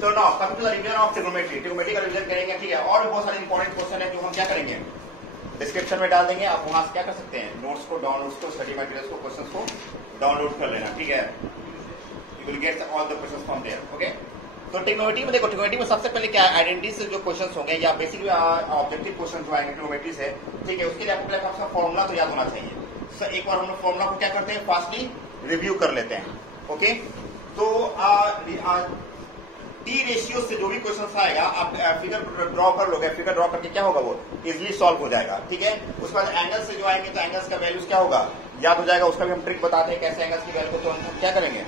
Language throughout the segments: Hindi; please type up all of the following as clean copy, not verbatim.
तो now coming to the revision of trigonometry, trigonometry का रिवीजन करेंगे, ठीक है। और भी बहुत सारे इंपॉर्टेंट क्वेश्चन है जो हम क्या करेंगे, डिस्क्रिप्शन में डाल देंगे, आप वहां से क्या कर सकते हैं, नोट्स को डाउनलोड को, स्टडी मटेरियल्स को, क्वेश्चंस को डाउनलोड कर लेना, ठीक है। You will get all the questions from there, okay. तो ट्रिग्नोमेट्री में देखो, ट्रिग्नोमेट्री में सबसे पहले क्या आइडेंटिटी से जो क्वेश्चंस होंगे या बेसिकली ऑब्जेक्टिव क्वेश्चन जो आएंगे ट्रिग्नोमेट्री से, ठीक है, उसके लिए आपको आपका फॉर्मूला तो याद होना चाहिए। सर एक बार हम लोग फॉर्मूला को क्या करते हैं, फास्टली रिव्यू कर लेते हैं, ओके। तो टी रेशियो से जो भी क्वेश्चन आएगा आप फिगर ड्रॉ कर लोगे, फिगर ड्रॉ करके क्या होगा वो इजिली सॉल्व हो जाएगा, ठीक है। उसके बाद एंगल से जो आएंगे तो एंगल्स का वैल्यूज क्या होगा याद हो जाएगा, उसका भी हम ट्रिक बताते हैं कैसे एंगल्स की वैल्यू को तो हम क्या करेंगे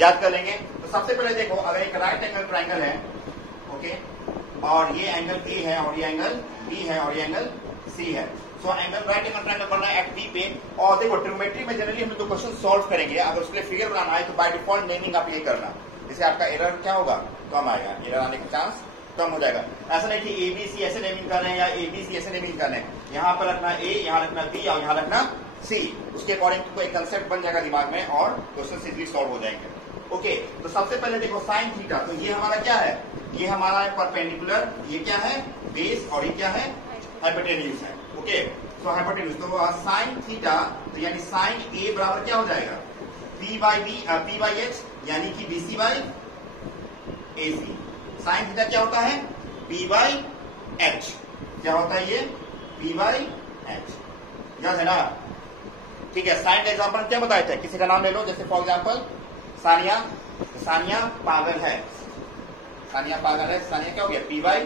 याद कर लेंगे। तो सबसे पहले देखो, अगर एक राइट एंगल ट्राइंगल है, ओके, और ये एंगल ए है और ये एंगल बी है और ये एंगल सी है, so angle right angle triangle बन रहा है एट बी पे। और देखो ट्रिग्नोमेट्री में जनरली हम जो क्वेश्चन सॉल्व करेंगे, अगर उसके लिए फिगर बनाना है तो बाय डिफॉल्ट नेमिंग आप ये करना, जिससे आपका एरर क्या होगा, कम आएगा, एरर आने का चांस कम हो जाएगा। ऐसा नहीं कि एबीसी ऐसे नेमिंग करना है या एबीसी ऐसे नेमिंग करना है, यहाँ पर रखना ए, यहाँ रखना बी और यहाँ रखना सी, उसके अकॉर्डिंग एक कंसेप्ट बन जाएगा दिमाग में और क्वेश्चन इजीली सॉल्व हो जाएंगे, ओके। तो सबसे पहले देखो साइन थीटा, तो ये हमारा क्या है, ये हमारा है परपेंडिकुलर, ये क्या है बेस और ये क्या है हाइपोटेन्यूज है, ओके। तो हाइपोटेन्यूज तो साइन थीटा, तो यानी साइन ए बराबर क्या हो जाएगा पी बाई एच, यानी कि BC by AC. Sine theta क्या होता है पी बाई एच, क्या होता है ये पी बाई एच, याद है ना, ठीक है। साइन एग्जाम्पल क्या बताए थे, किसी का नाम ले लो, जैसे फॉर एग्जाम्पल सानिया, सानिया पागल है, सानिया पागल है, सानिया क्या हो गया पी बाई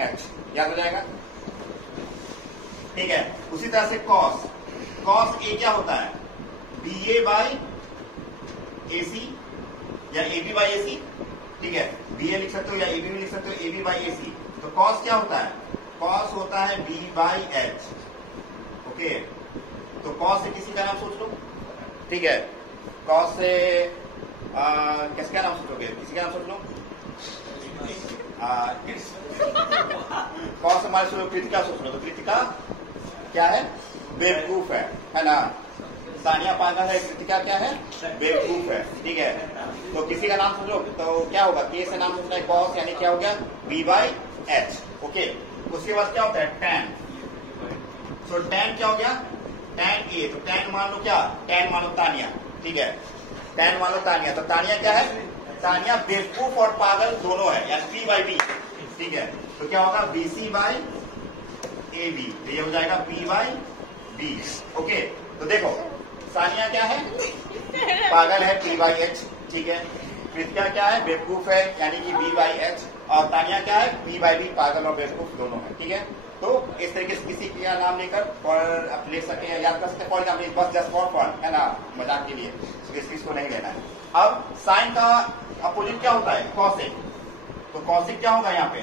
एच, याद हो जाएगा, ठीक है। उसी तरह से कॉस, कॉस ए क्या होता है बी ए बाई एसी या ए बी बाई एसी, ठीक है, बी ए लिख सकते हो या ए बी भी लिख सकते हो, ए बी बाई एसी। तो कॉस क्या होता है, कॉस होता है बी बाई एच, ओके। तो कॉस से किसी का नाम सोच लो, ठीक है, कॉस से किसका नाम सोचोगे, किसी का नाम सोच लो, कॉस हमारे सोच, कृतिका सोच लो, तो कृतिका क्या है बेवकूफ है ना, सानिया पागल है, कृतिका क्या है बेवकूफ है, ठीक है। तो किसी का नाम सोचो तो क्या होगा, के से नाम सोचना है कॉस, यानी क्या हो गया बी बाई एच, ओके। उसके बाद क्या होता है टैन, तो टैन क्या हो गया टैन ए, तो टैन मान लो क्या, टैन मान लो तानिया, ठीक है, टैन मान लो तानिया, तो तानिया क्या है, तानिया बेवकूफ और पागल दोनों है, यानी पी बाई बी, ठीक है। तो क्या होगा बीसी बाई ए बी, तो ये हो जाएगा पी बाई बी, ओके। तो देखो सानिया क्या है पागल है पी बाई एच, ठीक है, कृतिका क्या है बेवकूफ है यानी कि बी बाई एच, और तानिया क्या है पी बाई बी, पागल और बेवकूफ दोनों है, ठीक है। तो इस तरीके से किसी का नाम लेकर और आप लिख सके हैं, याद कर सकते हैं, फॉर एग्जाम्पल बस जस्ट फॉर फन है ना, मजाक के लिए, इसको नहीं लेना है। अब साइन का अपोजिट क्या होता है कॉसेक, तो कॉसेक क्या होगा यहाँ पे,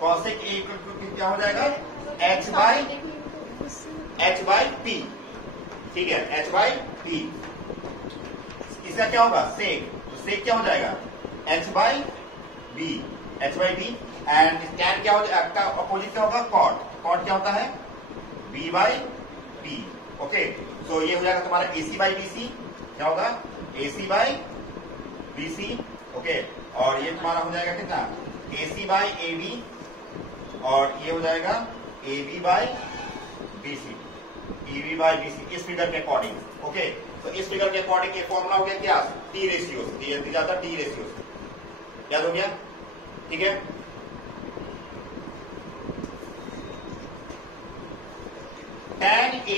कॉसेक क्या हो जाएगा एच बाई पी, ठीक है, एच बाई पी। इसका क्या होगा सेक, तो सेक क्या हो जाएगा H by B, H by B. And tan क्या हो जाएगा, अपोजिट क्या होगा कॉट, कॉट क्या होता है बी बाई पी, ओके। तो ये हो जाएगा तुम्हारा एसी बाई बीसी, क्या होगा एसी बाई बीसी, ओके। और ये तुम्हारा हो जाएगा कितना एसी बाई ए बी, और ये हो जाएगा A B by BC, E B by BC, इस फिगर के अकॉर्डिंग, ओके। तो इस फिगर के अकॉर्डिंग ये फॉर्मूला हो गया क्या टी रेशियो, ज्यादा टी रेशियो, याद हो गया, ठीक है। tan A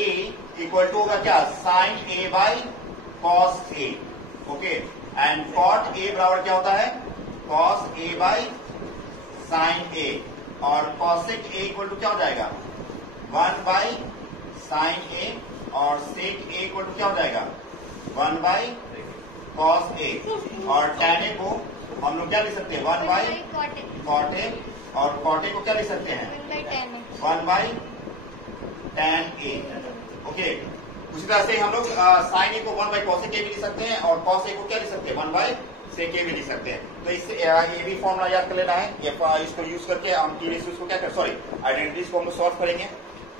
इक्वल टू होगा क्या sine A by cos A, okay. And cot A बराबर क्या होता है cos A by sine A, और कॉसेक ए इक्वल टू क्या हो जाएगा 1 बाई साइन ए, और सेक ए इक्वल टू क्या हो जाएगा 1 बाई कॉस ए, और tan ए को हम लोग क्या लिख सकते हैं 1 बाई कॉट ए, और कॉट ए को क्या लिख सकते हैं 1 बाई tan ए, ओके। उसी तरह से हम लोग साइन ए को 1 बाई कॉसेक ए भी लिख सकते हैं, और कॉस ए को क्या लिख सकते हैं 1 बाई सेक ए भी लिख सकते हैं। तो इससे ये भी फॉर्मूला याद कर लेना है, इसको यूज करके हम टी रेशियो को क्या कर सॉरी आइडेंटिटीज को हम सॉल्व करेंगे,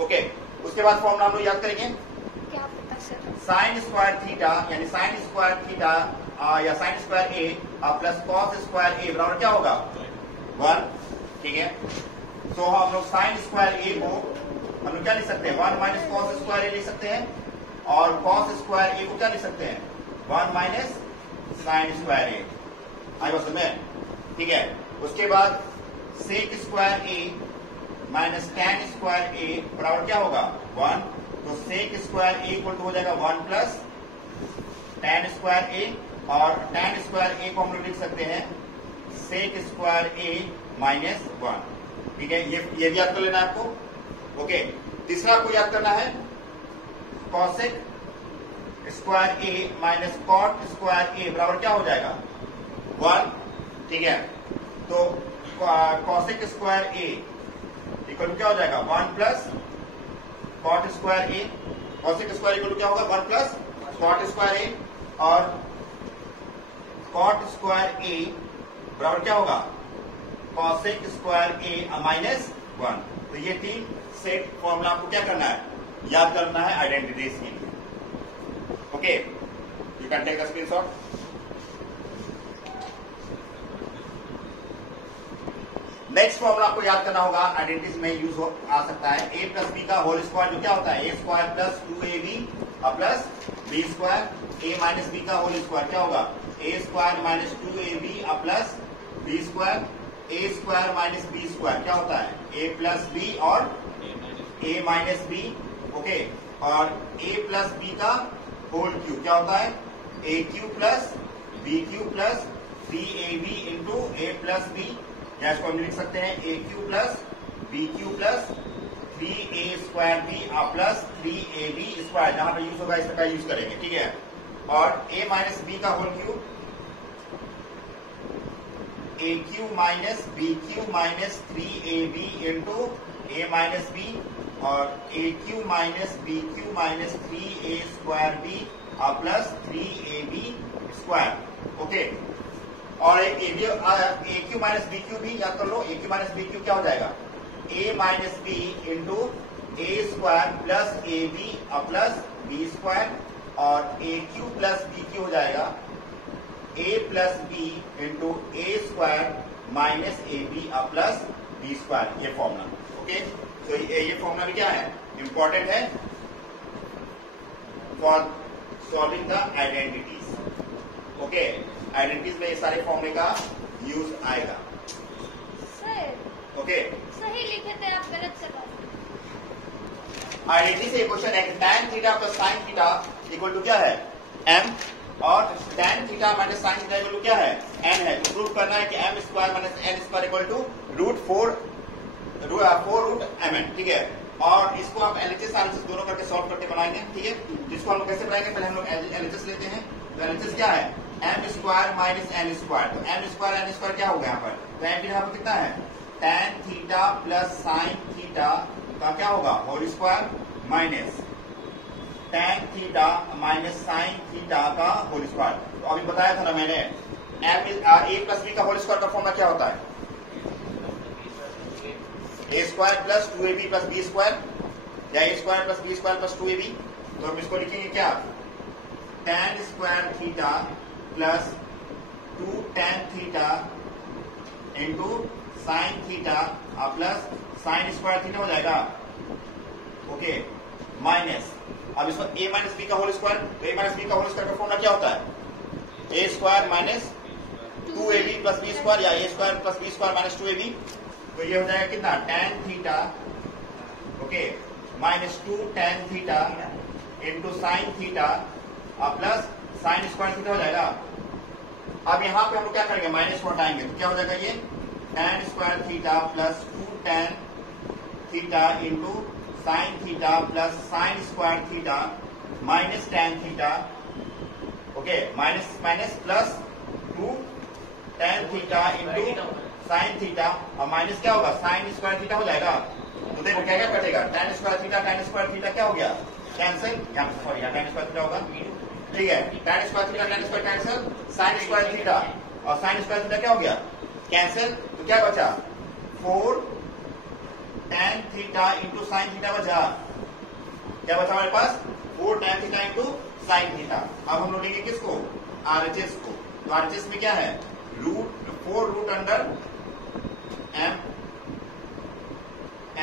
ओके। उसके बाद फॉर्मूला हम लोग याद करेंगे साइन स्क्वायर थीटा, यानी साइन स्क्वायर थीटा या sign square A plus cos square A बराबर क्या होगा 1, ठीक है। तो हम लोग साइन स्क्वायर ए को हम लोग क्या लिख सकते हैं, 1 माइनस कॉस स्क्वायर ए लिख सकते हैं, और कॉस स्क्वायर ए को क्या लिख सकते हैं, 1 माइनस साइन स्क्वायर ए। आई बात समझ में, ठीक है। उसके बाद sec square A minus tan square A बराबर क्या होगा, 1। तो sec square A equal to हो जाएगा 1 प्लस टैन स्क्वायर ए, और टैन स्क्वायर ए को हम लोग लिख सकते हैं सेक स्क्वायर ए माइनस 1, ठीक है। ये भी याद कर लेना है आपको, ओके। तीसरा आपको याद करना है cosec square A minus cot square A बराबर क्या हो जाएगा, 1, ठीक है। तो cosec square A equal to क्या हो जाएगा, 1 plus cot square A. Cosec square equal to क्या होगा, 1 प्लस कॉट स्क्वायर ए, और कॉट स्क्वायर ए बराबर क्या होगा, कॉसेक स्क्वायर ए माइनस 1। तो ये 3 सेट फॉर्मूला आपको क्या करना है, याद करना है आइडेंटिटीज के लिए, okay. You can take the screenshot. Next formula आपको याद करना होगा, आइडेंटिटीज में यूज आ सकता है, ए प्लस बी का होल स्क्वायर जो क्या होता है, A square plus 2ab plus B square, A minus B का होल स्क्वायर क्या होगा, A square minus 2ab plus B square, A square minus B square क्या होता है, ए प्लस बी और ए माइनस बी, ओके। और ए प्लस बी का होल क्यूब क्या होता है, A cube plus B cube plus 3ab into A plus B, या इसको हम लिख सकते हैं A cube plus B cube plus 3a square B plus 3ab square, जहां पर यूज होगा इस तरह यूज करेंगे, ठीक है। और ए माइनस बी का whole cube A cube minus B cube minus 3ab into A minus B, और A cube minus B cube minus 3a square B plus 3ab square, okay. और एक A cube minus B cube भी याद कर लो, A cube minus B cube क्या हो जाएगा, A minus B into A square plus A B plus B square, और A cube plus B cube हो जाएगा A plus B into A square minus A B plus B square, ये फॉर्मूला, ओके। तो ये फॉर्मूला भी क्या है, इंपॉर्टेंट है for solving the identities, okay. Identities में ये सारे फॉर्मूले का यूज आएगा, ओके। सही लिखे थे आप, गलत से बात। आइडेंटिटी से क्वेश्चन है कि tan theta plus sine theta equal to क्या है, m, और tan theta minus sine theta equal to क्या है, n है। तो प्रूव करना है कि m square minus n square equal to √4 √mn, ठीक है। और इसको आप एलएचएस आरएचएस दोनों करके सॉल्व करके बनाएंगे, ठीक है। जिसको हम लोग कैसे बनाएंगे, पहले हम लोग एलएचएस लेते हैं। तो एलएचएस क्या है, m square minus n square. तो m स्क्वायर n स्क्वायर क्या होगा यहाँ पर, तो m यहाँ पर कितना है, tan theta plus sine theta का क्या होगा, whole square minus tan theta minus sine theta का होल स्क्वायर। तो अभी बताया था ना मैंने, a प्लस b का होल स्क्वायर का फॉर्मूला क्या होता है, A square plus 2ab plus B square, या A square plus B square plus 2ab। तो हम इसको लिखेंगे क्या, tan square theta plus 2 tan theta into sine theta plus sine square theta हो जाएगा, ओके, माइनस। अब इसमें a माइनस बी का होल स्क्वायर, तो a माइनस बी का होल स्क्वायर का फॉर्मूला क्या होता है, A square minus 2ab plus B square, या A square plus B square minus 2ab। तो ये हो जाएगा कितना, tan theta, okay, minus 2 tan theta into sine theta plus sine square theta हो जाएगा। अब यहाँ पे हम लोग क्या करेंगे, माइनस को हटाएंगे, तो क्या हो जाएगा ये tan square theta plus 2 tan theta into sine theta plus sine square theta minus tan theta, okay, minus minus plus 2 tan theta into sine theta, और माइनस क्या होगा, साइन स्क्वायर थीटा हो जाएगा। तो देखो क्या क्या कटेगा, tan स्क्वायर थीटा क्या हो गया, कैंसिल, यहाँ सॉरी यहाँ tan स्क्वायर थीटा होगा, ठीक है। tan square theta cancel, sign square theta और साइन स्क्वायर थीटा क्या हो गया, कैंसिल। तो क्या बचा, 4 tan theta into sine theta बचा, क्या बचा हमारे पास, 4 tan theta into sine theta. अब हम लोग लेंगे किसको, आरएचएस को। तो आरएचएस में क्या है, √4 रूट अंडर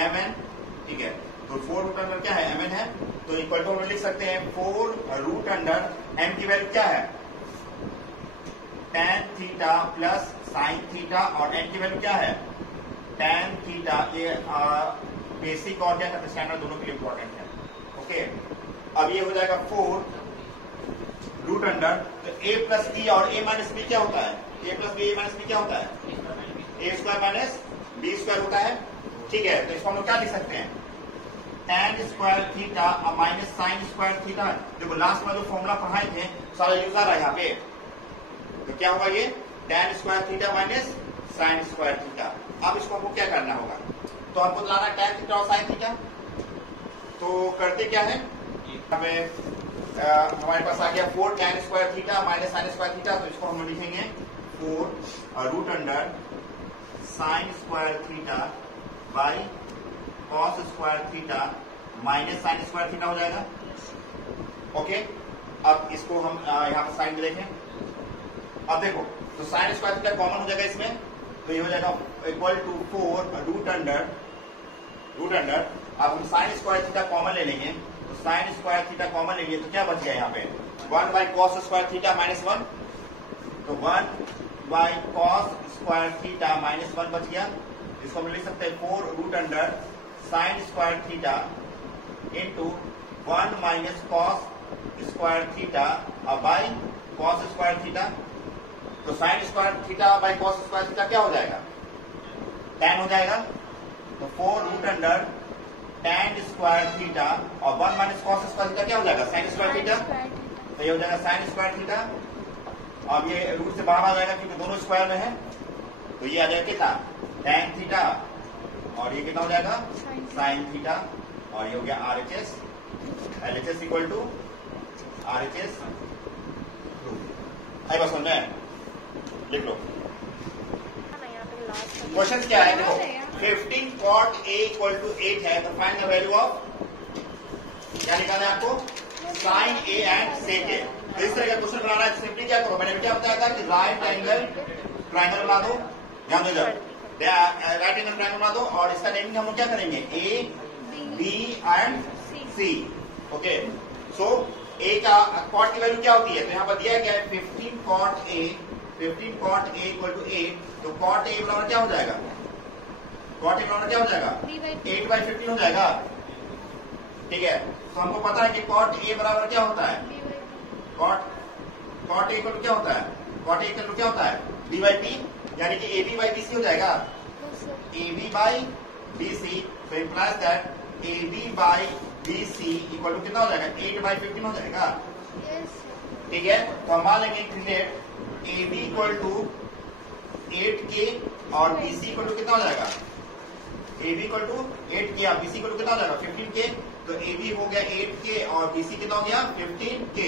mn, ठीक है। तो 4 रूट अंडर क्या है, mn है, तो इक्वल टू हम लिख सकते हैं 4 रूट अंडर m की वैल्यू क्या है, tan theta plus sine theta, और n की वैल्यू क्या है, tan थीटा। ये बेसिक और क्या कहते हैं स्टैंडर्ड, दोनों के लिए इंपॉर्टेंट है। ओके, अब ये हो जाएगा 4 रूट अंडर, तो a प्लस बी और a माइनस बी क्या होता है, a plus B, a minus B क्या होता है, a square minus B square होता है, ठीक है। तो इसको हम लोग क्या लिख सकते हैं, tan स्क्वायर थीटा और माइनस साइन स्क्वायर थीटा। देखो लास्ट में जो फॉर्मूला पढ़ाए थे सारा यूज आ रहा है यहाँ पे, तो क्या होगा ये tan square theta minus sine square theta. अब इसको हमको क्या करना होगा, तो हमको लाना tan थीटा और साइन थीटा। तो करते क्या है, हमें हमारे पास आ गया 4 tan square theta minus sine square theta, तो इसको हम लिखेंगे 4 root under sine square theta by cos square theta minus sine square theta हो जाएगा। ओके, अब इसको हम यहाँ पर साइन में देखें। अब देखो, तो साइन स्क्वायर थीटा कॉमन हो जाएगा इसमें, तो ये हो जाएगा इक्वल टू 4 रूट अंडर अब हम साइन स्क्वायर थीटा कॉमन ले लेंगे, तो साइन स्क्वायर थीटा कॉमन लेंगे तो क्या बच गया यहाँ पे 1 by cos square theta minus 1, तो 1 by cos square theta minus 1 बच गया। इसको हम लिख सकते हैं 4 root under sine square theta into 1 minus cos square theta by cos square theta. तो sine square theta by cos square theta क्या हो जाएगा, tan हो जाएगा। तो 4 root under tan square theta और 1 माइनस कॉस स्क्वायर थीटा क्या हो जाएगा, साइन स्क्वायर थीटा। तो ये हो जाएगा साइन स्क्वायर थीटा। अब ये रूट से बाहर आ जाएगा क्योंकि दोनों स्क्वायर में है, तो ये आ जाएगा कितना, tan थीटा, और ये कितना हो जाएगा साइन थीटा, और ये हो गया RHS, LHS equal to RHS। आई बस समझ में, लिख लो। क्वेश्चन क्या है, देखो 15 cot A इक्वल टू 8 है, तो फाइंड द वैल्यू ऑफ, क्या निकालना है आपको, sine A and sec A। तो इस तरह का क्वेश्चन बनाना है, सिंपली क्या करो, मैंने क्या बताया था कि राइट एंगल ट्राइंगल बना दो, ध्यान दो इधर, राइट एंगल ट्राइंगल बना दो, और इसका नेमिंग हम लोग क्या करेंगे, A, B and C। Okay, so A का कॉट की वैल्यू क्या होती है, तो यहाँ पर दिया गया है 15 cot A इक्वल टू 8, तो cot A बराबर क्या हो जाएगा, cot A बराबर क्या हो जाएगा 8 बाई 15 हो जाएगा, ठीक है। तो हमको पता है कि cot A बराबर क्या होता है, cot A इक्वल टू क्या होता है, cot A इक्वल टू क्या होता है B बाई P, यानी कि AB बाई BC हो जाएगा, AB बाई BC। तो implies that AB by BC equal to कितना हो जाएगा, 8 बाई 15 हो जाएगा, ठीक है। तो हम मान लेंगे create AB equal to 8K और BC इक्वल टू कितना हो जाएगा, AB इक्वल टू 8K और BC इक्वल टू कितना हो जाएगा 15K। तो AB हो गया 8K और BC कितना हो गया 15K।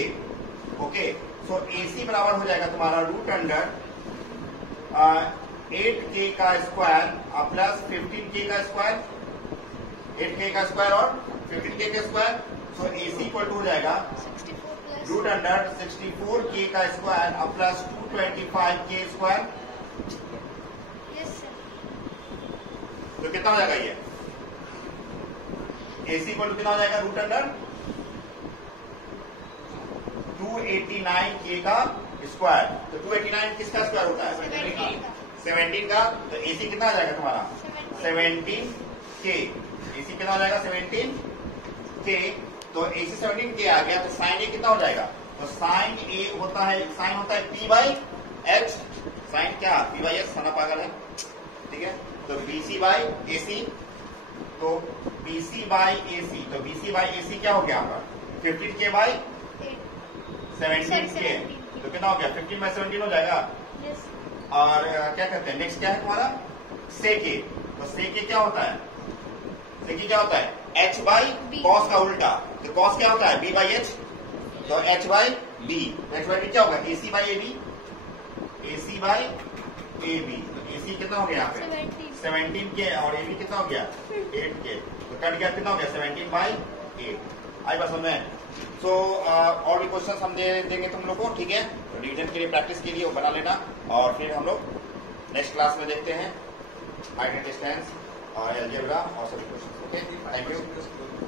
ओके, सो AC बराबर हो जाएगा तुम्हारा रूट अंडर 8K का स्क्वायर प्लस 15K का स्क्वायर, 8K का स्क्वायर और 15K का square. So AC equal to हो जाएगा रूट अंडर 64K का स्क्वायर प्लस 225K स्क्वायर। तो कितना हो जाएगा ये, AC इक्वल टू कितना हो जाएगा रूट अंडर 289K का स्क्वायर। तो 289 किसका स्क्वायर होता है, 17 का। तो AC कितना आ जाएगा तुम्हारा 17K, AC कितना हो जाएगा 17K। तो AC 17K आ गया, तो साइन A कितना हो जाएगा, तो साइन A होता है, साइन होता है P बाई H, साइन क्या P बाई H, सना पागल है, ठीक है। तो BC बाई AC, तो BC बाई AC, तो BC बाई AC क्या हो गया आपका 15K बाई 17K, तो कितना हो गया 15 बाई 17 हो जाएगा। और क्या कहते हैं नेक्स्ट क्या है तुम्हारा सेक A, तो सेक A क्या होता है, सेक A क्या होता है H बाई कॉस का उल्टा, तो कॉस क्या होता है B बाई H, तो H by B, H by B क्या होगा AC by AB, AC by AB। तो AC कितना हो गया यहाँ पे 17K और AB कितना हो गया 8K, तो कट गया कितना हो गया 17 बाई 8। आई बस हमें सो और भी क्वेश्चन हम दे देंगे तुम लोग को, ठीक है। तो रिवीजन के लिए प्रैक्टिस के लिए वो बना लेना, और फिर हम लोग नेक्स्ट क्लास में देखते हैं हाइट एंड डिस्टेंस और अलजेब्रा और सभी क्वेश्चन। Okay, thank you.